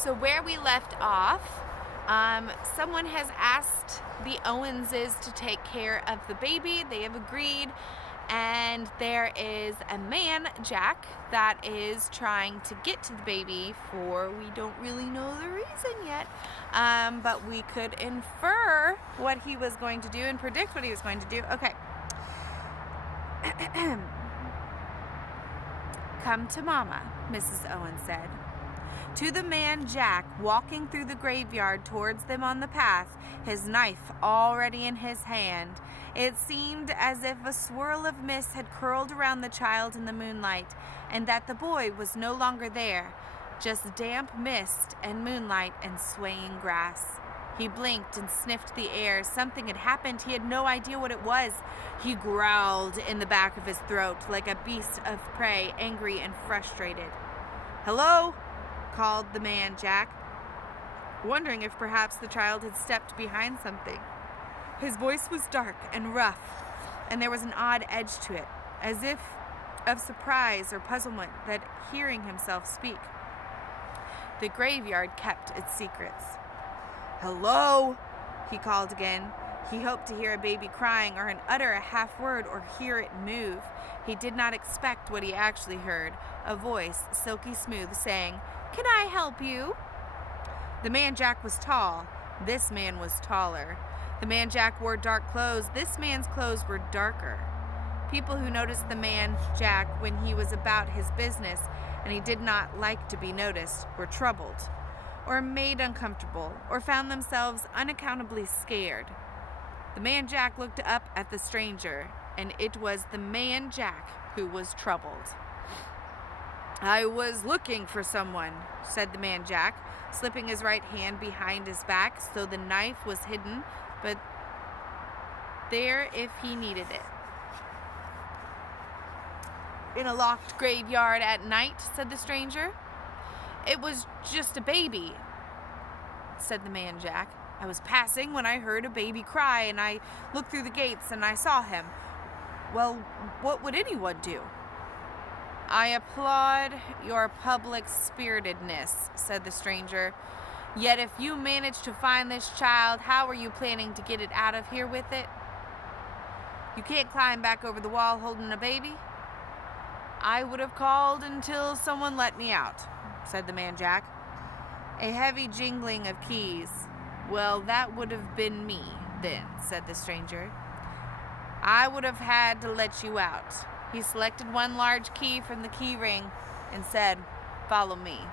So where we left off, someone has asked the Owenses to take care of the baby. They have agreed, and there is a man, Jack, that is trying to get to the baby for, we don't really know the reason yet, but we could infer what he was going to do and predict what he was going to do. Okay. "Come to Mama," Mrs. Owen said. To the man Jack, walking through the graveyard towards them on the path, his knife already in his hand, it seemed as if a swirl of mist had curled around the child in the moonlight, and that the boy was no longer there, just damp mist and moonlight and swaying grass. He blinked and sniffed the air. Something had happened. He had no idea what it was. He growled in the back of his throat like a beast of prey, angry and frustrated. "Hello?" called the man Jack, wondering if perhaps the child had stepped behind something. His voice was dark and rough, and there was an odd edge to it, as if of surprise or puzzlement at hearing himself speak. The graveyard kept its secrets. "Hello?" he called again. He hoped to hear a baby crying or utter a half word or hear it move. He did not expect what he actually heard, a voice, silky smooth, saying, "Can I help you?" The man Jack was tall. This man was taller. The man Jack wore dark clothes. This man's clothes were darker. People who noticed the man Jack when he was about his business and he did not like to be noticed were troubled, or made uncomfortable, or found themselves unaccountably scared. The man Jack looked up at the stranger, and it was the man Jack who was troubled. "I was looking for someone," said the man Jack, slipping his right hand behind his back so the knife was hidden, but there if he needed it. "In a locked graveyard at night," said the stranger. "It was just a baby," said the man Jack. "I was passing when I heard a baby cry, and I looked through the gates and I saw him. Well, what would anyone do?" "I applaud your public spiritedness," said the stranger. "Yet if you manage to find this child, how are you planning to get it out of here with it? You can't climb back over the wall holding a baby." "I would have called until someone let me out," said the man Jack. A heavy jingling of keys. "Well, that would have been me, then," said the stranger. "I would have had to let you out." He selected one large key from the key ring and said, "Follow me."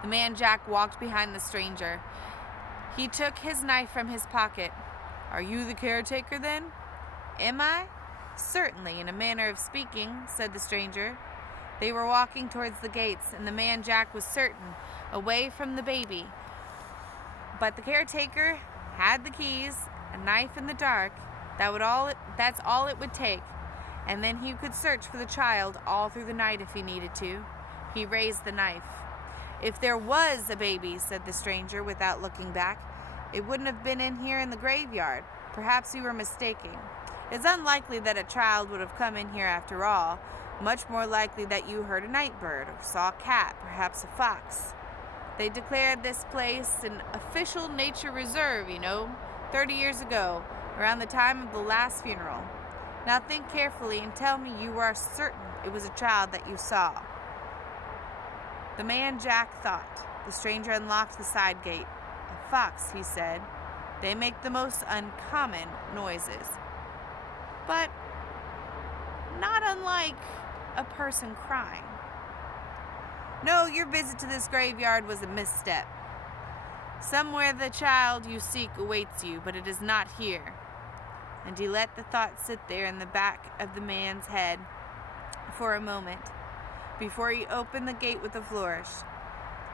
The man Jack walked behind the stranger. He took his knife from his pocket. "Are you the caretaker, then?" "Am I?" "Certainly, in a manner of speaking," said the stranger. They were walking towards the gates, and the man Jack was certain, away from the baby. But the caretaker had the keys, a knife in the dark. That's all it would take. And then he could search for the child all through the night if he needed to. He raised the knife. "If there was a baby," said the stranger without looking back, "it wouldn't have been in here in the graveyard. Perhaps you were mistaken. It's unlikely that a child would have come in here after all. Much more likely that you heard a night bird or saw a cat, perhaps a fox. They declared this place an official nature reserve, 30 years ago, around the time of the last funeral. Now think carefully and tell me you are certain it was a child that you saw." The man Jack thought. The stranger unlocked the side gate. "A fox," he said. "They make the most uncommon noises, but not unlike a person crying. No, your visit to this graveyard was a misstep. Somewhere the child you seek awaits you, but it is not here." And he let the thought sit there in the back of the man's head for a moment before he opened the gate with a flourish.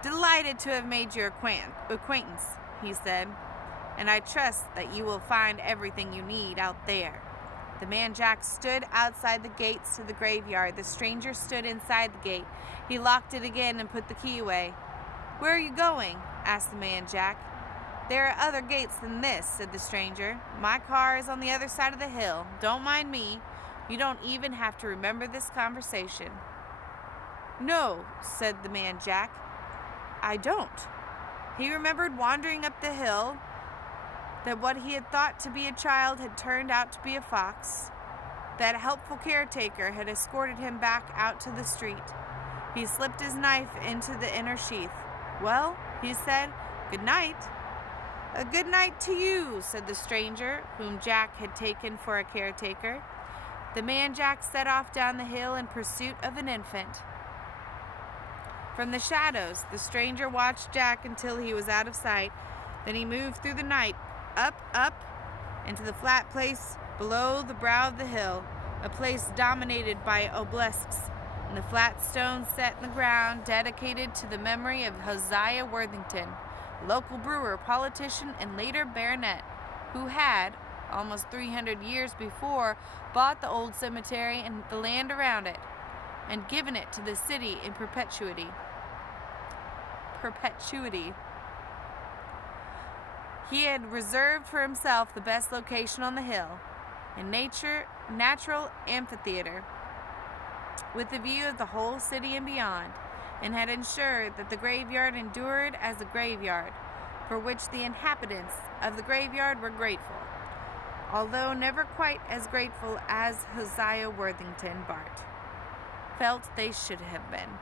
"Delighted to have made your acquaintance," he said, "and I trust that you will find everything you need out there." The man Jack stood outside the gates to the graveyard. The stranger stood inside the gate. He locked it again and put the key away. "Where are you going?" asked the man Jack. "There are other gates than this," said the stranger. "My car is on the other side of the hill. Don't mind me. You don't even have to remember this conversation." "No," said the man Jack. I don't. He remembered wandering up the hill, that what he had thought to be a child had turned out to be a fox. That helpful caretaker had escorted him back out to the street. He slipped his knife into the inner sheath. "Well," he said, "good night." "A good night to you," said the stranger, whom Jack had taken for a caretaker. The man Jack set off down the hill in pursuit of an infant. From the shadows, the stranger watched Jack until he was out of sight. Then he moved through the night, up, into the flat place below the brow of the hill, a place dominated by obelisks and the flat stones set in the ground dedicated to the memory of Hosea Worthington, local brewer, politician, and later baronet, who had, almost 300 years before, bought the old cemetery and the land around it, and given it to the city in perpetuity. He had reserved for himself the best location on the hill, a natural amphitheater, with a view of the whole city and beyond, and had ensured that the graveyard endured as a graveyard, for which the inhabitants of the graveyard were grateful, although never quite as grateful as Hosea Worthington Bart felt they should have been.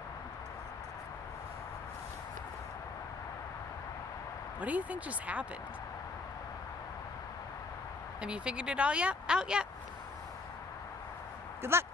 What do you think just happened? Have you figured it all out yet? Good luck.